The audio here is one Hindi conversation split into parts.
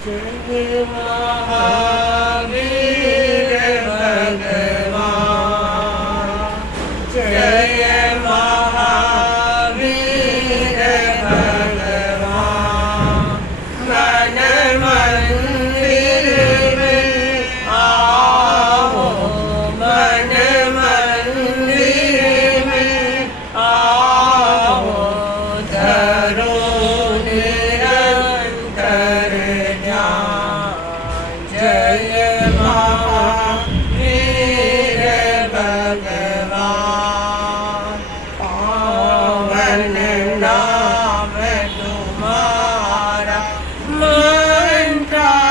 जय महावीर भगवान, जय महावीर भगवान। मन मंदिर में आओ, मन मंदिर में आओ, धरो निरंतर ध्यान। जय महावीर भगवान, पावन नाम तुम्हारा, मंत्राक्षर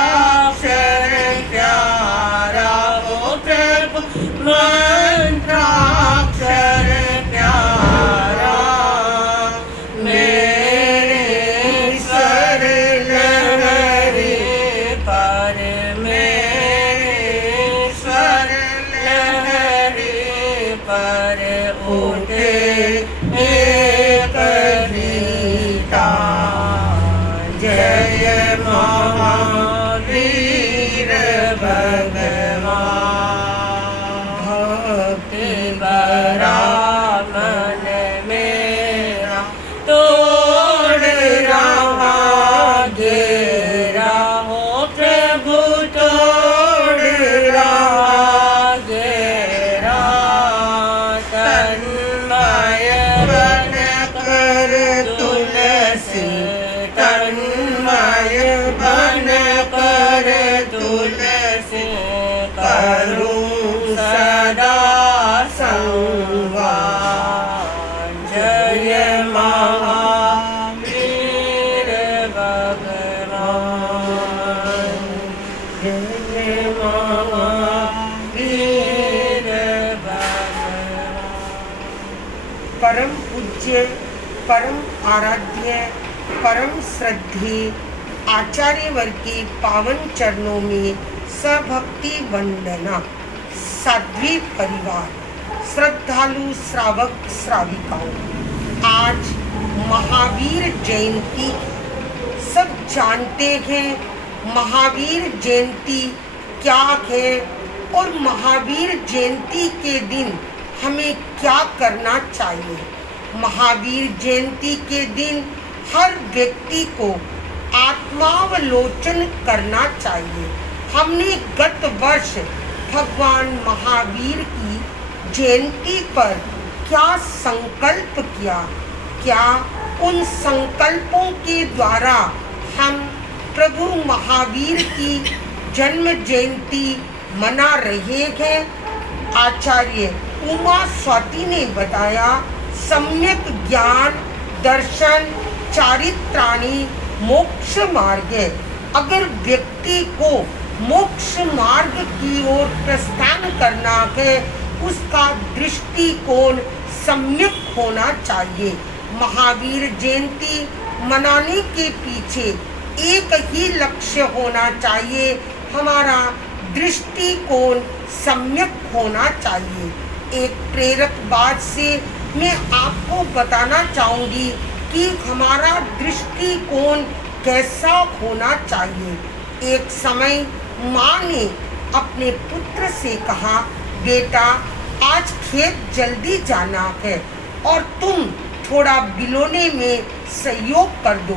प्यारा हो प्रभु, मंत्राक्षर प्यारा। मेरे सर लहरे पर, मेरे सर लहरे पर उठे एक गीता। जय महावीर भगवान, भक्ति भरा मन मेरा तोड़ रहा घेरा हो प्रभु, तोड़ रहा घेरा। तन्मय बन कर तुलसी, तन्मय बन कर तुलसी, करूं सदा संवाद। जय महावीर भगवान, जय महावीर भगवान। परम पूज्य, परम आराध्य, परम श्रद्धेय आचार्य वर्ग के पावन चरणों में सभक्ति वंदना। साध्वी परिवार, श्रद्धालु श्रावक श्राविकाओं, आज महावीर जयंती। सब जानते हैं महावीर जयंती क्या है और महावीर जयंती के दिन हमें क्या करना चाहिए। महावीर जयंती के दिन हर व्यक्ति को आत्मावलोचन करना चाहिए। हमने गत वर्ष भगवान महावीर की जयंती पर क्या संकल्प किया, क्या उन संकल्पों के द्वारा हम प्रभु महावीर की जन्म जयंती मना रहे हैं। आचार्य उमा स्वाति ने बताया, सम्यक ज्ञान दर्शन चारित्राणि मोक्ष मार्ग। अगर व्यक्ति को मोक्ष मार्ग की ओर प्रस्थान करना है, उसका दृष्टिकोण सम्यक होना चाहिए। महावीर जयंती मनाने के पीछे एक ही लक्ष्य होना चाहिए, हमारा दृष्टिकोण सम्यक होना चाहिए। एक प्रेरक बात से मैं आपको बताना चाहूँगी कि हमारा दृष्टिकोण कैसा होना चाहिए। एक समय माँ ने अपने पुत्र से कहा, बेटा आज खेत जल्दी जाना है और तुम थोड़ा बिलोने में सहयोग कर दो।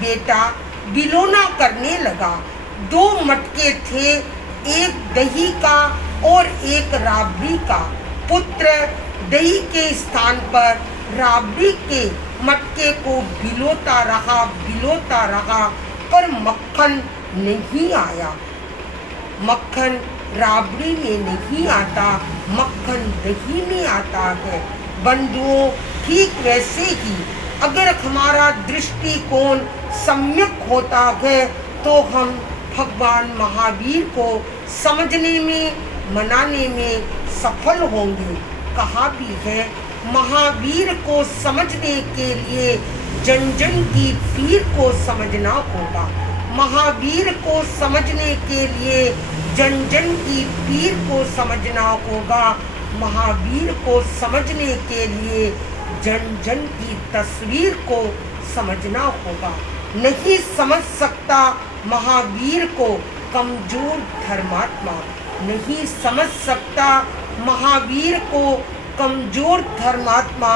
बेटा बिलोना करने लगा। 2 मटके थे, एक दही का और एक राबड़ी का। पुत्र दही के स्थान पर राबड़ी के मटके को बिलोता रहा, पर मक्खन नहीं आया। मक्खन राबड़ी में नहीं आता, मक्खन दही में आता है। बंधुओं, ठीक वैसे ही अगर हमारा दृष्टिकोण सम्यक होता है तो हम भगवान महावीर को समझने में, मनाने में सफल होंगे। कहा भी है, महावीर को समझने के लिए जन जन की पीर को समझना होगा। महावीर को समझने के लिए जन जन की पीर को समझना होगा। महावीर को समझने के लिए जन जन की तस्वीर को समझना होगा। नहीं समझ सकता महावीर को कमजोर धर्मात्मा नहीं समझ सकता। महावीर को कमजोर धर्मात्मा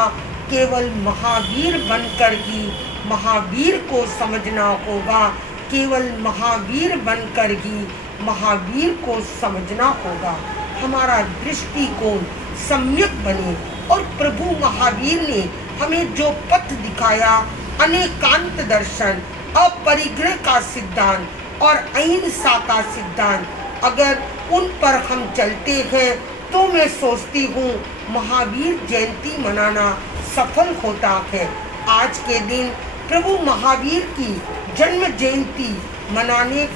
केवल महावीर बनकर ही महावीर को समझना होगा। केवल महावीर बनकर ही महावीर को समझना होगा। हमारा दृष्टिकोण सम्यक बने और प्रभु महावीर ने हमें जो पथ दिखाया, अनेकांत दर्शन, अपरिग्रह का सिद्धांत और अहिंसा का सिद्धांत, अगर उन पर हम चलते हैं तो मैं सोचती हूँ महावीर जयंती मनाना सफल होता है। आज के दिन प्रभु महावीर की जन्म जयंती मनाने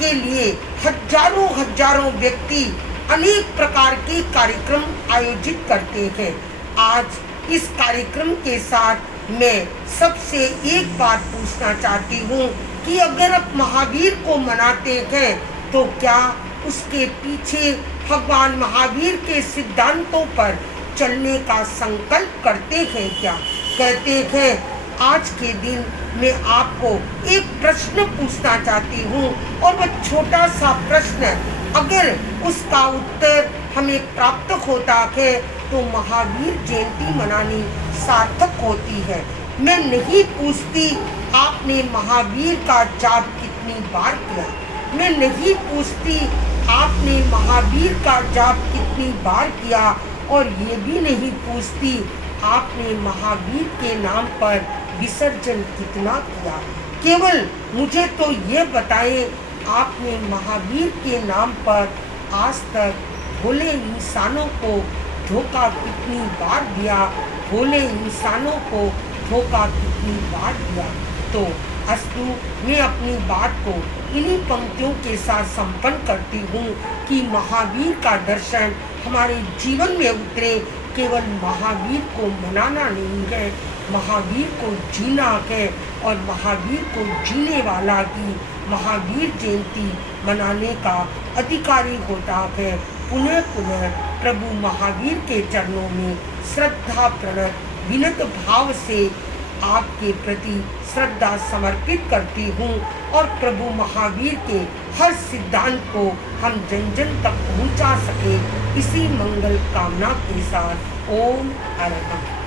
के लिए हजारों व्यक्ति अनेक प्रकार के कार्यक्रम आयोजित करते हैं। आज इस कार्यक्रम के साथ मैं सबसे एक बात पूछना चाहती हूँ कि अगर आप महावीर को मनाते हैं तो क्या उसके पीछे भगवान महावीर के सिद्धांतों पर चलने का संकल्प करते हैं क्या? कहते हैं आज के दिन मैं आपको एक प्रश्न पूछना चाहती हूँ और वह छोटा सा प्रश्न अगर उसका उत्तर हमें प्राप्त होता है तो महावीर जयंती मनानी सार्थक होती है। मैं नहीं पूछती आपने महावीर का जाप कितनी बार किया, मैं नहीं पूछती आपने महावीर का जाप कितनी बार किया, और ये भी नहीं पूछती आपने महावीर के नाम पर विसर्जन कितना किया। केवल मुझे तो ये बताएं आपने महावीर के नाम पर आज तक भोले इंसानों को धोखा कितनी बार दिया, भोले इंसानों को धोखा कितनी बार दिया। तो अस्तु मैं अपनी बात को इन्हीं पंक्तियों के साथ संपन्न करती हूँ कि महावीर का दर्शन हमारे जीवन में उतरे। केवल महावीर को मनाना नहीं है, महावीर को जीना है और महावीर को जीने वाला ही महावीर जयंती मनाने का अधिकारी होता है। पुनः पुनः प्रभु महावीर के चरणों में श्रद्धा प्रणत विनत भाव से आपके प्रति श्रद्धा समर्पित करती हूँ और प्रभु महावीर के हर सिद्धांत को हम जन जन तक पहुँचा सके, इसी मंगल कामना के साथ ओम अरहम।